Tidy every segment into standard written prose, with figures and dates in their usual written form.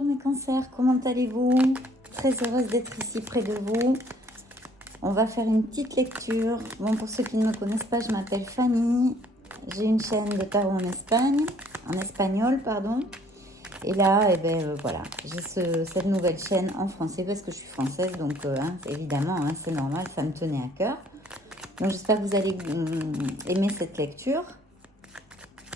Bonjour mes cancers, comment allez-vous? Très heureuse d'être ici près de vous. On va faire une petite lecture. Bon, pour ceux qui ne me connaissent pas, je m'appelle Fanny. J'ai une chaîne de tarot en espagnol, pardon. Et là, voilà, j'ai cette nouvelle chaîne en français parce que je suis française, donc évidemment, c'est normal, ça me tenait à cœur. Donc j'espère que vous allez aimer cette lecture.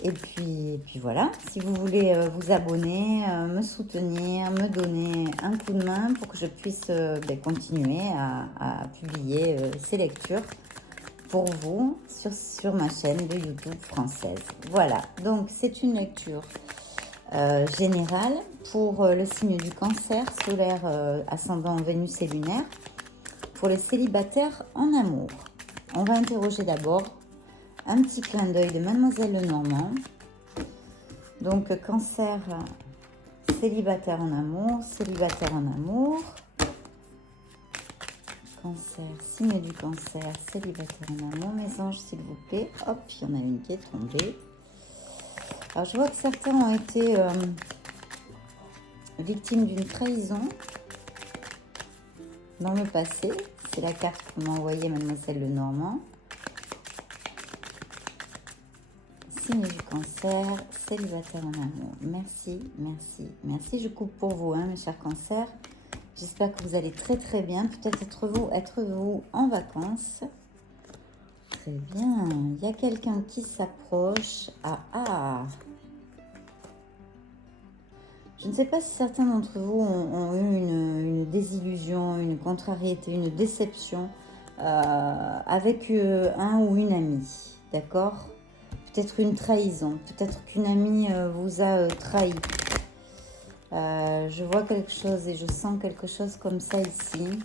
Et puis voilà, si vous voulez vous abonner, me soutenir, me donner un coup de main pour que je puisse continuer à publier ces lectures pour vous sur ma chaîne de YouTube française. Voilà, donc c'est une lecture générale pour le signe du cancer, solaire, ascendant Vénus et lunaire, pour les célibataires en amour. On va interroger d'abord un petit clin d'œil de Mademoiselle Lenormand. Donc, cancer, célibataire en amour, Cancer, signe du cancer, célibataire en amour. Mes anges, s'il vous plaît. Hop, il y en a une qui est tombée. Alors, je vois que certains ont été victimes d'une trahison dans le passé. C'est la carte que m'a envoyée Mademoiselle Lenormand. Signe du cancer, célibataire en amour. Merci, merci, merci. Je coupe pour vous, mes chers cancers. J'espère que vous allez très très bien. Peut-être être vous en vacances. Très bien. Il y a quelqu'un qui s'approche. Je ne sais pas si certains d'entre vous ont eu une désillusion, une contrariété, une déception avec un ou une amie. D'accord ? Peut-être une trahison, peut-être qu'une amie vous a trahi. Je vois quelque chose et je sens quelque chose comme ça ici.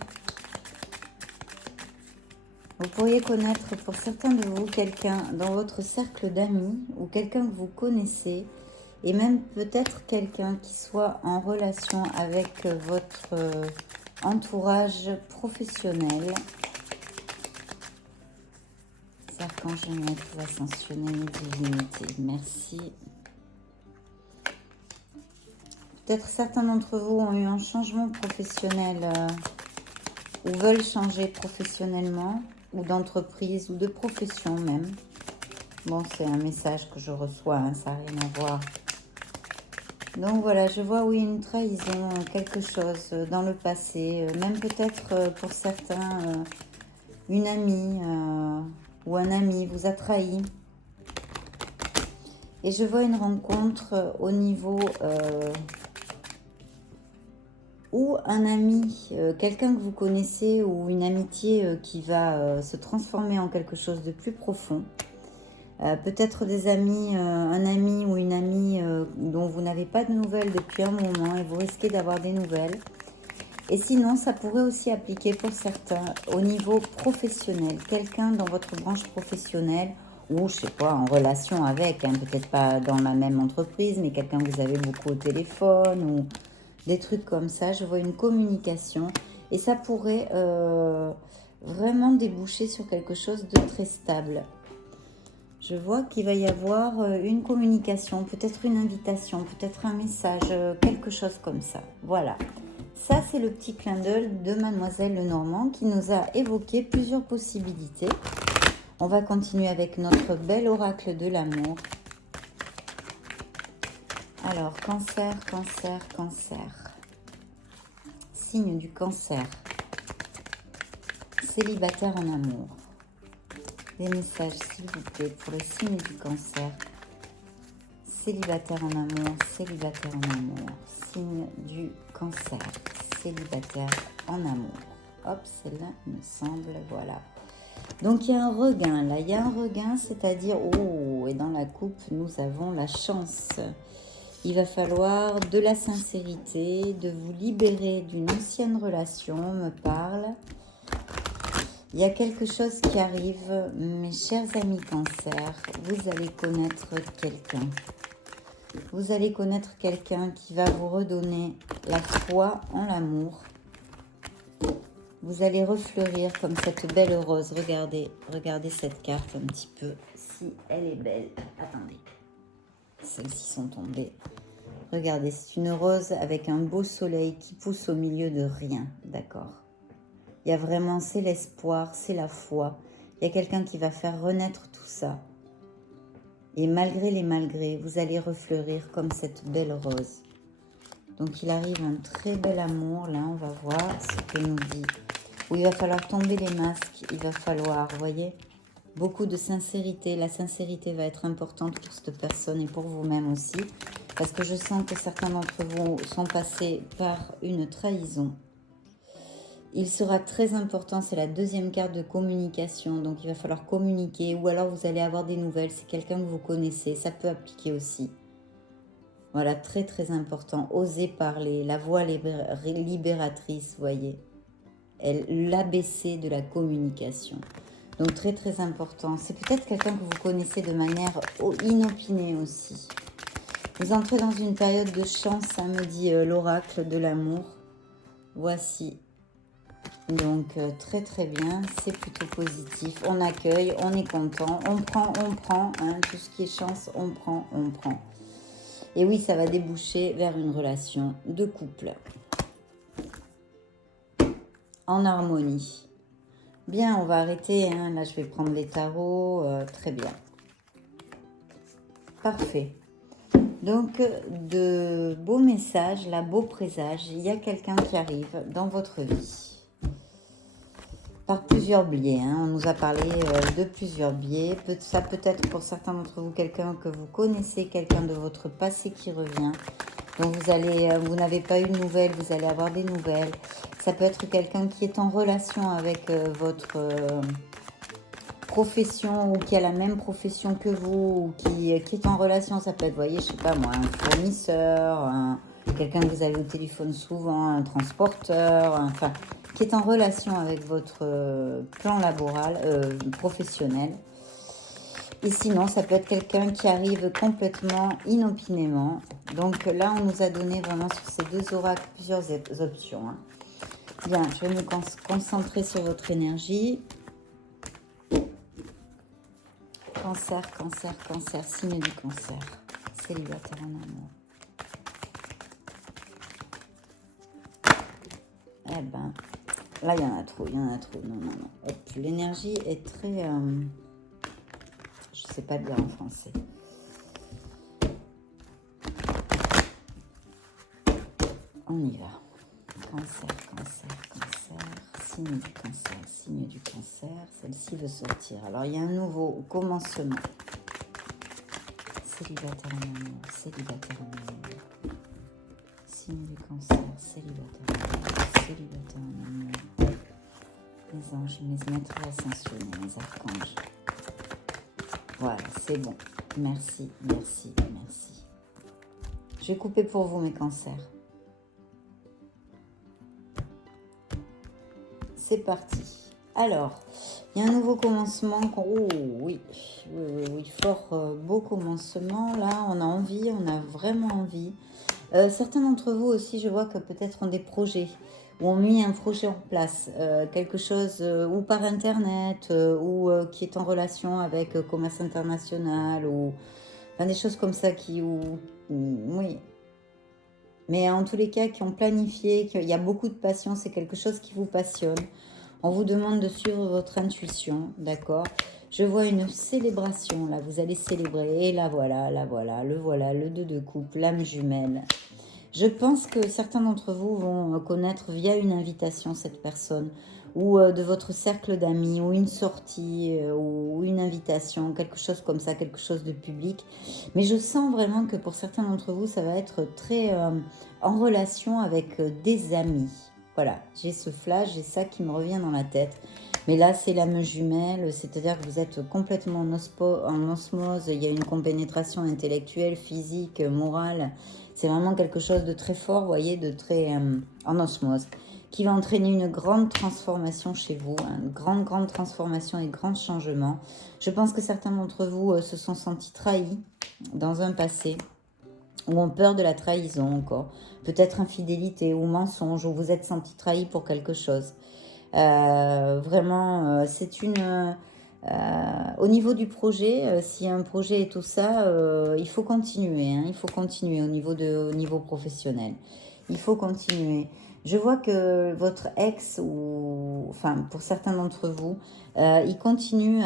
Vous pourriez connaître pour certains de vous quelqu'un dans votre cercle d'amis ou quelqu'un que vous connaissez et même peut-être quelqu'un qui soit en relation avec votre entourage professionnel. Archange maître ascensionné, divinité, merci. Peut-être certains d'entre vous ont eu un changement professionnel ou veulent changer professionnellement ou d'entreprise ou de profession même. Bon, c'est un message que je reçois, ça n'a rien à voir. Donc voilà, je vois oui une trahison, quelque chose dans le passé, même peut-être pour certains une amie ou un ami vous a trahi. Et je vois une rencontre au niveau où un ami, quelqu'un que vous connaissez ou une amitié qui va se transformer en quelque chose de plus profond. Peut-être des amis, un ami ou une amie dont vous n'avez pas de nouvelles depuis un moment et vous risquez d'avoir des nouvelles. Et sinon, ça pourrait aussi appliquer pour certains au niveau professionnel. Quelqu'un dans votre branche professionnelle ou, je sais pas, en relation avec, peut-être pas dans la même entreprise, mais quelqu'un que vous avez beaucoup au téléphone ou des trucs comme ça. Je vois une communication et ça pourrait vraiment déboucher sur quelque chose de très stable. Je vois qu'il va y avoir une communication, peut-être une invitation, peut-être un message, quelque chose comme ça. Voilà. Ça, c'est le petit clin d'œil de Mademoiselle Lenormand qui nous a évoqué plusieurs possibilités. On va continuer avec notre bel oracle de l'amour. Alors, cancer, cancer, cancer. Signe du cancer. Célibataire en amour. Des messages, s'il vous plaît, pour le signe du cancer. Célibataire en amour, célibataire en amour. Signe du cancer. Célibataire en amour. Hop, celle-là me semble, voilà. Donc il y a un regain là, il y a un regain, c'est-à-dire, oh, et dans la coupe, nous avons la chance. Il va falloir de la sincérité, de vous libérer d'une ancienne relation, me parle. Il y a quelque chose qui arrive, mes chers amis cancer, vous allez connaître quelqu'un. Vous allez connaître quelqu'un qui va vous redonner la foi en l'amour. Vous allez refleurir comme cette belle rose. Regardez, regardez cette carte un petit peu, si elle est belle. Attendez, celles-ci sont tombées. Regardez, c'est une rose avec un beau soleil qui pousse au milieu de rien, d'accord? Il y a vraiment, c'est l'espoir, c'est la foi. Il y a quelqu'un qui va faire renaître tout ça. Et malgré les malgrés, vous allez refleurir comme cette belle rose. Donc il arrive un très bel amour, là on va voir ce que nous dit. Où il va falloir tomber les masques, il va falloir, vous voyez, beaucoup de sincérité. La sincérité va être importante pour cette personne et pour vous-même aussi. Parce que je sens que certains d'entre vous sont passés par une trahison. Il sera très important, c'est la deuxième carte de communication, donc il va falloir communiquer ou alors vous allez avoir des nouvelles, c'est quelqu'un que vous connaissez, ça peut appliquer aussi. Voilà, très très important, osez parler, la voix libératrice, vous voyez, l'ABC de la communication. Donc très très important, c'est peut-être quelqu'un que vous connaissez de manière inopinée aussi. Vous entrez dans une période de chance, ça me dit l'oracle de l'amour, voici. Donc très très bien, c'est plutôt positif, on accueille, on est content, on prend, hein, tout ce qui est chance, on prend. Et oui, ça va déboucher vers une relation de couple. En harmonie. Bien, on va arrêter, hein. Là je vais prendre les tarots, très bien. Parfait. Donc, de beaux messages, là, beaux présages, il y a quelqu'un qui arrive dans votre vie. Par plusieurs biais, hein. On nous a parlé de plusieurs biais. Ça peut être pour certains d'entre vous quelqu'un que vous connaissez, quelqu'un de votre passé qui revient. Donc vous n'avez pas eu de nouvelles, vous allez avoir des nouvelles. Ça peut être quelqu'un qui est en relation avec votre profession ou qui a la même profession que vous ou qui est en relation. Ça peut être, vous voyez, je sais pas moi, un fournisseur, quelqu'un que vous avez au téléphone souvent, un transporteur, enfin, qui est en relation avec votre plan laboral, professionnel. Et sinon, ça peut être quelqu'un qui arrive complètement inopinément. Donc là, on nous a donné vraiment sur ces deux oracles plusieurs options. Hein. Bien, je vais me concentrer sur votre énergie. Cancer, cancer, cancer, signe du cancer. Célibataire en amour. Eh ben, là, il y en a trop, Non. Hop, l'énergie est très... je ne sais pas dire en français. On y va. Cancer, signe du cancer. Celle-ci veut sortir. Alors, il y a un nouveau commencement. Célibataire en amour, signe du cancer, célibataire en amour. Les anges, mes maîtres ascensionnés, les archanges. Voilà, c'est bon. Merci. Je vais couper pour vous mes cancers. C'est parti. Alors, il y a un nouveau commencement. Oh oui, fort beau commencement. Là, on a envie, on a vraiment envie. Certains d'entre vous aussi, je vois que peut-être ont des projets ou ont mis un projet en place, quelque chose ou par internet ou qui est en relation avec commerce international ou enfin, des choses comme ça oui. Mais en tous les cas, qui ont planifié, qu'il y a beaucoup de passion, c'est quelque chose qui vous passionne. On vous demande de suivre votre intuition, d'accord? Je vois une célébration, là, vous allez célébrer. Et là, voilà, le 2 de coupe, l'âme jumelle. Je pense que certains d'entre vous vont connaître via une invitation cette personne, ou de votre cercle d'amis, ou une sortie, ou une invitation, quelque chose comme ça, quelque chose de public. Mais je sens vraiment que pour certains d'entre vous, ça va être très en relation avec des amis. Voilà, j'ai ce flash, j'ai ça qui me revient dans la tête. Mais là, c'est l'âme jumelle, c'est-à-dire que vous êtes complètement en osmose. Il y a une compénétration intellectuelle, physique, morale. C'est vraiment quelque chose de très fort, vous voyez, de très en osmose, qui va entraîner une grande transformation chez vous, une grande transformation et grand changement. Je pense que certains d'entre vous se sont sentis trahis dans un passé, ou ont peur de la trahison encore, peut-être infidélité ou mensonge, ou vous êtes senti trahi pour quelque chose. Vraiment, c'est une... Au niveau du projet, s'il y a un projet et tout ça, il faut continuer, hein, il faut continuer au niveau professionnel. Il faut continuer. Je vois que votre ex, ou enfin pour certains d'entre vous, il continue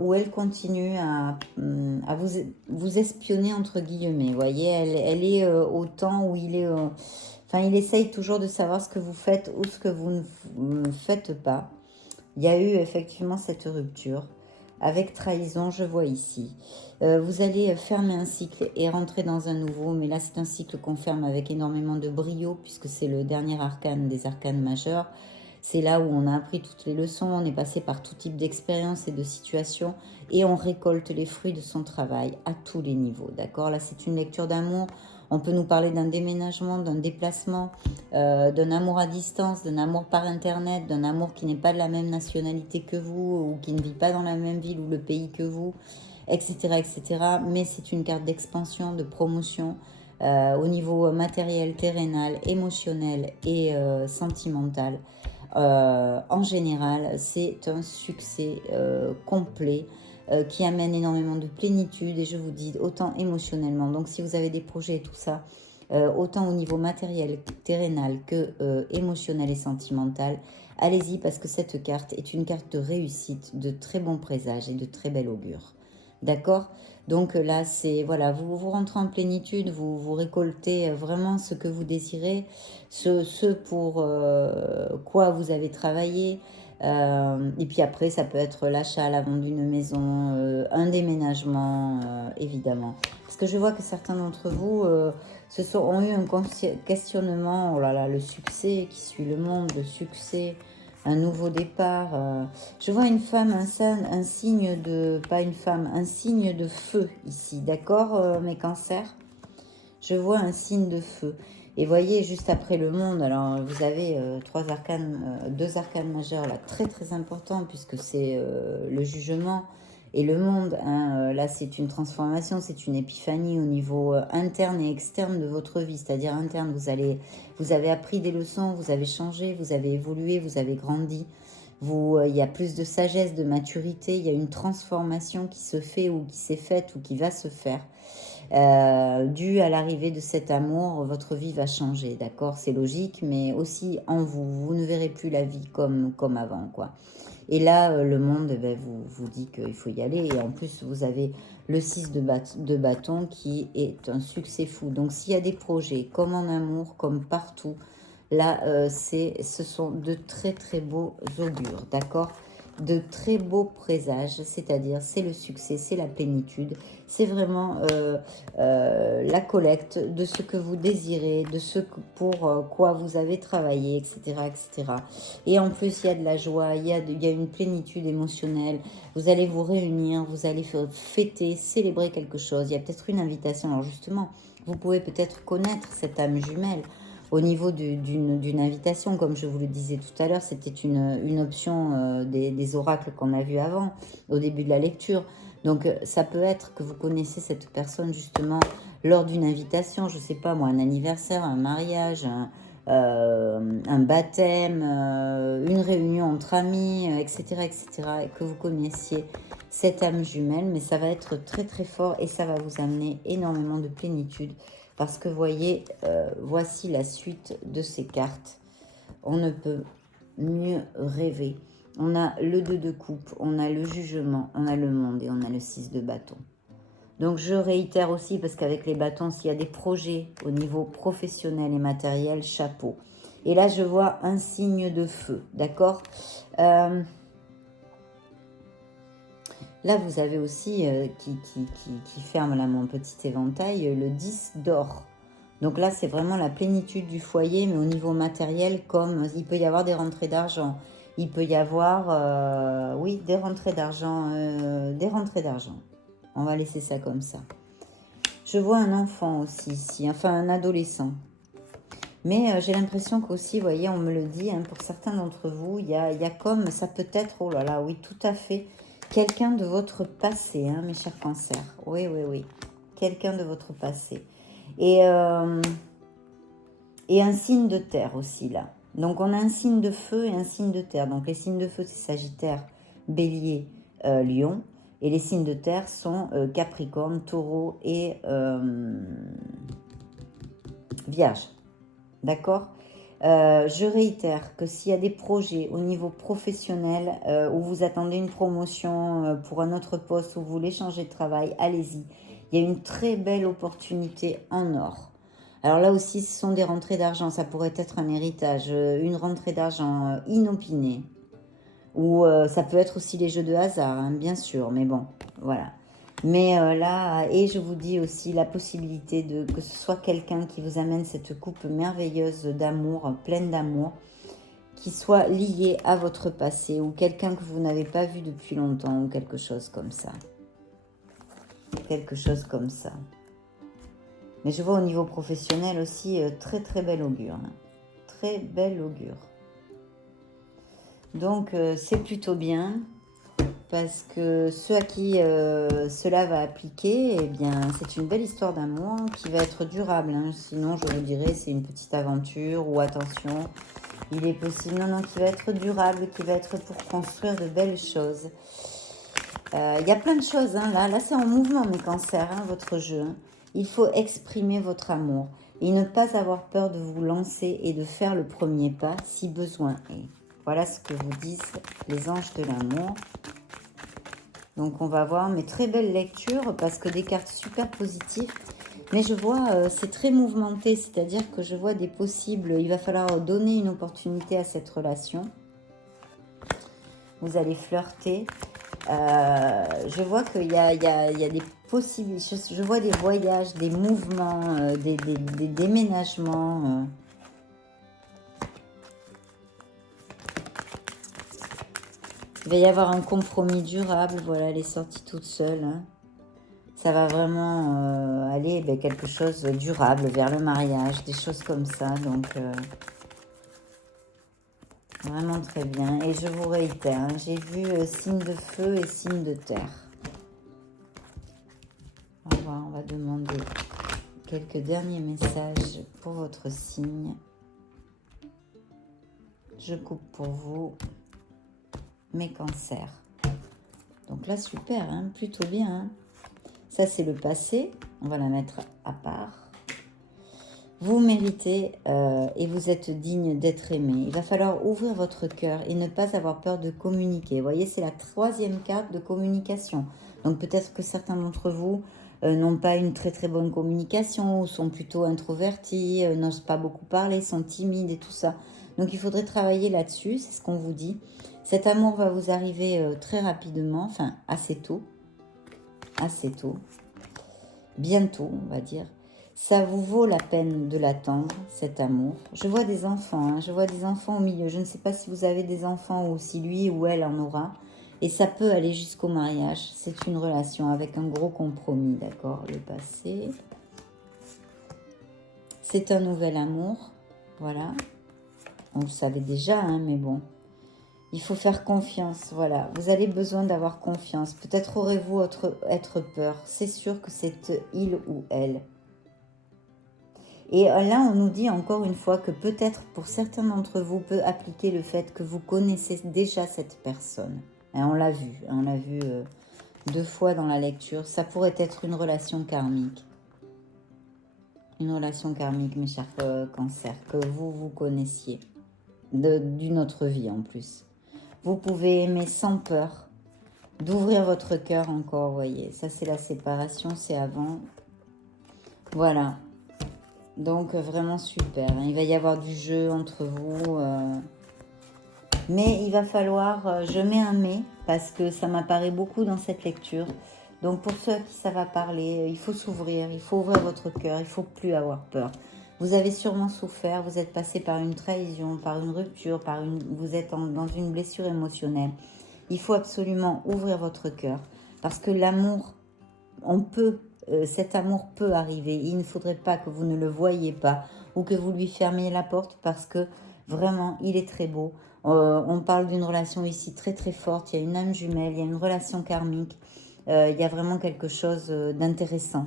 ou elle continue à vous espionner entre guillemets. Vous voyez, elle est au temps où il est. Enfin, il essaye toujours de savoir ce que vous faites ou ce que vous ne faites pas. Il y a eu effectivement cette rupture. Avec trahison, je vois ici. Vous allez fermer un cycle et rentrer dans un nouveau, mais là c'est un cycle qu'on ferme avec énormément de brio, puisque c'est le dernier arcane des arcanes majeurs. C'est là où on a appris toutes les leçons, on est passé par tout type d'expériences et de situations, et on récolte les fruits de son travail à tous les niveaux. D'accord? Là c'est une lecture d'amour. On peut nous parler d'un déménagement, d'un déplacement, d'un amour à distance, d'un amour par internet, d'un amour qui n'est pas de la même nationalité que vous ou qui ne vit pas dans la même ville ou le pays que vous, etc. etc. Mais c'est une carte d'expansion, de promotion au niveau matériel, terrénal, émotionnel et sentimental. En général, c'est un succès complet qui amène énormément de plénitude et je vous dis autant émotionnellement. Donc si vous avez des projets et tout ça, autant au niveau matériel, terrénal que émotionnel et sentimental, allez-y parce que cette carte est une carte de réussite, de très bon présage et de très bel augure. D'accord? Donc là, c'est voilà, vous rentrez en plénitude, vous récoltez vraiment ce que vous désirez, ce pour quoi vous avez travaillé. Et puis après, ça peut être l'achat, la vente d'une maison, un déménagement, évidemment. Parce que je vois que certains d'entre vous ont eu un questionnement, oh là là, le succès qui suit le monde, le succès, un nouveau départ. Je vois une femme, un signe de, pas une femme, un signe de feu ici, d'accord, mes cancers? Je vois un signe de feu. Et voyez, juste après le monde, alors vous avez deux arcanes majeures là, très très importants, puisque c'est le jugement et le monde. Hein. Là, c'est une transformation, c'est une épiphanie au niveau interne et externe de votre vie. C'est-à-dire interne, vous avez appris des leçons, vous avez changé, vous avez évolué, vous avez grandi. Il y a plus de sagesse, de maturité, il y a une transformation qui se fait ou qui s'est faite ou qui va se faire. Dû à l'arrivée de cet amour, votre vie va changer, d'accord? C'est logique, mais aussi en vous. Vous ne verrez plus la vie comme avant, quoi. Et là, le monde vous dit qu'il faut y aller. Et en plus, vous avez le 6 de bâton qui est un succès fou. Donc, s'il y a des projets, comme en amour, comme partout, là, ce sont de très, très beaux augures, d'accord? De très beaux présages, c'est-à-dire c'est le succès, c'est la plénitude, c'est vraiment la collecte de ce que vous désirez, de ce pour quoi vous avez travaillé, etc., etc. Et en plus, il y a de la joie, il y a une plénitude émotionnelle. Vous allez vous réunir, vous allez fêter, célébrer quelque chose. Il y a peut-être une invitation. Alors justement, vous pouvez peut-être connaître cette âme jumelle. Au niveau d'une invitation, comme je vous le disais tout à l'heure, c'était une option des oracles qu'on a vu avant, au début de la lecture. Donc, ça peut être que vous connaissez cette personne justement lors d'une invitation, je ne sais pas moi, un anniversaire, un mariage, un baptême, une réunion entre amis, etc., etc., et que vous connaissiez cette âme jumelle, mais ça va être très très fort et ça va vous amener énormément de plénitude. Parce que voyez, voici la suite de ces cartes. On ne peut mieux rêver. On a le 2 de coupe, on a le jugement, on a le monde et on a le 6 de bâton. Donc je réitère aussi, parce qu'avec les bâtons, s'il y a des projets au niveau professionnel et matériel, chapeau. Et là, je vois un signe de feu, d'accord? Là, vous avez aussi, qui ferme là mon petit éventail, le 10 d'or. Donc là, c'est vraiment la plénitude du foyer, mais au niveau matériel, comme il peut y avoir des rentrées d'argent. Il peut y avoir, oui, des rentrées d'argent. On va laisser ça comme ça. Je vois un enfant aussi ici, enfin un adolescent. Mais j'ai l'impression qu'aussi, vous voyez, on me le dit, hein, pour certains d'entre vous, il y a comme, ça peut être, oh là là, oui, tout à fait, quelqu'un de votre passé, hein, mes chers cancers. Oui, oui, oui, quelqu'un de votre passé. Et un signe de terre aussi, là. Donc, on a un signe de feu et un signe de terre. Donc, les signes de feu, c'est Sagittaire, Bélier, Lion. Et les signes de terre sont Capricorne, Taureau et Vierge. D'accord? Je réitère que s'il y a des projets au niveau professionnel où vous attendez une promotion pour un autre poste, où vous voulez changer de travail, allez-y. Il y a une très belle opportunité en or. Alors là aussi, ce sont des rentrées d'argent. Ça pourrait être un héritage, une rentrée d'argent inopinée. Ou ça peut être aussi les jeux de hasard, hein, bien sûr. Mais bon, voilà. Mais là, et je vous dis aussi la possibilité que ce soit quelqu'un qui vous amène cette coupe merveilleuse d'amour, pleine d'amour, qui soit lié à votre passé, ou quelqu'un que vous n'avez pas vu depuis longtemps, ou quelque chose comme ça. Quelque chose comme ça. Mais je vois au niveau professionnel aussi très très bel augure. Hein. Très bel augure. Donc c'est plutôt bien. Parce que ceux à qui cela va appliquer, eh bien, c'est une belle histoire d'amour qui va être durable. Hein. Sinon, je vous dirais, c'est une petite aventure ou attention, il est possible. Non, non, qui va être durable, qui va être pour construire de belles choses. Il y a plein de choses. Hein. Là c'est en mouvement, mes cancers, hein, votre jeu. Hein. Il faut exprimer votre amour et ne pas avoir peur de vous lancer et de faire le premier pas si besoin est. Voilà ce que vous disent les anges de l'amour. Donc on va voir, mais très belle lecture parce que des cartes super positives. Mais je vois, c'est très mouvementé, c'est-à-dire que je vois des possibles, il va falloir donner une opportunité à cette relation. Vous allez flirter. Je vois qu'il y a des possibles, je vois des voyages, des mouvements, des déménagements. Il va y avoir un compromis durable, voilà, elle est sortie toute seule. Hein. Ça va vraiment aller quelque chose de durable vers le mariage, des choses comme ça. Donc, vraiment très bien. Et je vous réitère, hein, j'ai vu signe de feu et signe de terre. On va voir, on va demander quelques derniers messages pour votre signe. Je coupe pour vous mes cancers. Donc là, super, hein, plutôt bien. Hein. Ça, c'est le passé. On va la mettre à part. Vous méritez et vous êtes digne d'être aimé. Il va falloir ouvrir votre cœur et ne pas avoir peur de communiquer. Vous voyez, c'est la troisième carte de communication. Donc peut-être que certains d'entre vous n'ont pas une très très bonne communication ou sont plutôt introvertis, n'osent pas beaucoup parler, sont timides et tout ça. Donc il faudrait travailler là-dessus, c'est ce qu'on vous dit. Cet amour va vous arriver très rapidement, enfin assez tôt. Assez tôt. Bientôt, on va dire. Ça vous vaut la peine de l'attendre, cet amour. Je vois des enfants, hein, je vois des enfants au milieu. Je ne sais pas si vous avez des enfants ou si lui ou elle en aura. Et ça peut aller jusqu'au mariage. C'est une relation avec un gros compromis, d'accord? Le passé. C'est un nouvel amour, voilà. On le savait déjà, hein, mais bon. Il faut faire confiance, voilà. Vous avez besoin d'avoir confiance. Peut-être aurez-vous être peur. C'est sûr que c'est il ou elle. Et là, on nous dit encore une fois que peut-être pour certains d'entre vous peut appliquer le fait que vous connaissez déjà cette personne. Et on l'a vu 2 fois dans la lecture. Ça pourrait être une relation karmique. Une relation karmique, mes chers cancers, que vous connaissiez. D'une autre vie en plus. Vous pouvez aimer sans peur. D'ouvrir votre cœur encore, vous voyez. Ça, c'est la séparation, c'est avant. Voilà. Donc, vraiment super. Il va y avoir du jeu entre vous. Mais il va falloir... je mets un mais, parce que ça m'apparaît beaucoup dans cette lecture. Donc, pour ceux à qui ça va parler, il faut s'ouvrir, il faut ouvrir votre cœur, il ne faut plus avoir peur. Vous avez sûrement souffert, vous êtes passé par une trahison, par une rupture, vous êtes dans une blessure émotionnelle. Il faut absolument ouvrir votre cœur, parce que l'amour, cet amour peut arriver. Il ne faudrait pas que vous ne le voyiez pas ou que vous lui fermiez la porte parce que vraiment, il est très beau. On parle d'une relation ici très très forte. Il y a une âme jumelle, il y a une relation karmique. Il y a vraiment quelque chose d'intéressant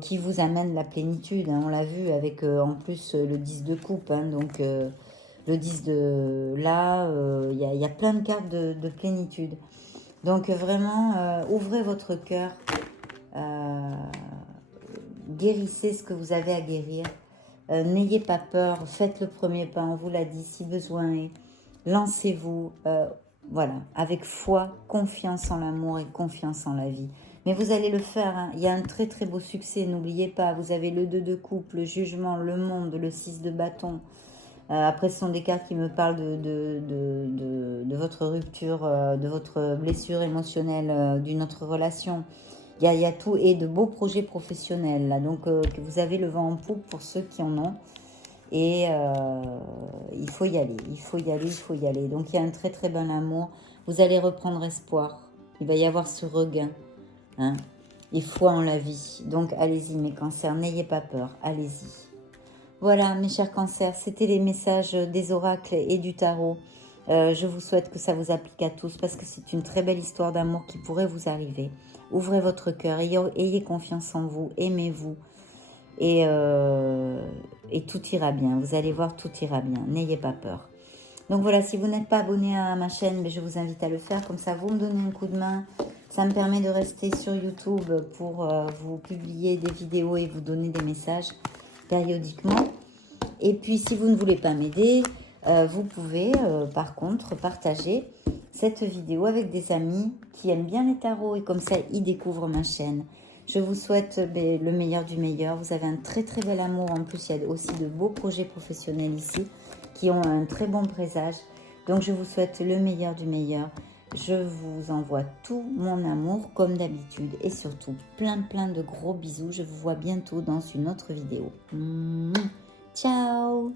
qui vous amène la plénitude. Hein. On l'a vu avec en plus le 10 de coupe. Hein, donc le 10 de là, il y a plein de cartes de plénitude. Donc vraiment, ouvrez votre cœur, guérissez ce que vous avez à guérir. N'ayez pas peur, faites le premier pas, on vous l'a dit, si besoin est. Lancez-vous, voilà, avec foi, confiance en l'amour et confiance en la vie. Mais vous allez le faire, hein. Il y a un très très beau succès, n'oubliez pas, vous avez le 2 de coupe, le jugement, le monde, le 6 de bâton. Après, ce sont des cartes qui me parlent de votre rupture, de votre blessure émotionnelle, d'une autre relation. Il y a tout, et de beaux projets professionnels, là. Donc, que vous avez le vent en poupe pour ceux qui en ont. Et il faut y aller, il faut y aller, il faut y aller. Donc, il y a un très très bon amour. Vous allez reprendre espoir. Il va y avoir ce regain, hein, et foi en la vie. Donc, allez-y, mes cancers, n'ayez pas peur, allez-y. Voilà, mes chers cancers, c'était les messages des oracles et du tarot. Je vous souhaite que ça vous applique à tous parce que c'est une très belle histoire d'amour qui pourrait vous arriver. Ouvrez votre cœur, ayez confiance en vous, aimez-vous et tout ira bien. Vous allez voir, tout ira bien. N'ayez pas peur. Donc voilà, si vous n'êtes pas abonné à ma chaîne, je vous invite à le faire. Comme ça, vous me donnez un coup de main. Ça me permet de rester sur YouTube pour vous publier des vidéos et vous donner des messages périodiquement. Et puis, si vous ne voulez pas m'aider, vous pouvez par contre partager cette vidéo avec des amis qui aiment bien les tarots et comme ça, ils découvrent ma chaîne. Je vous souhaite le meilleur du meilleur. Vous avez un très très bel amour. En plus, il y a aussi de beaux projets professionnels ici qui ont un très bon présage. Donc, je vous souhaite le meilleur du meilleur. Je vous envoie tout mon amour comme d'habitude et surtout plein de gros bisous. Je vous vois bientôt dans une autre vidéo. Ciao!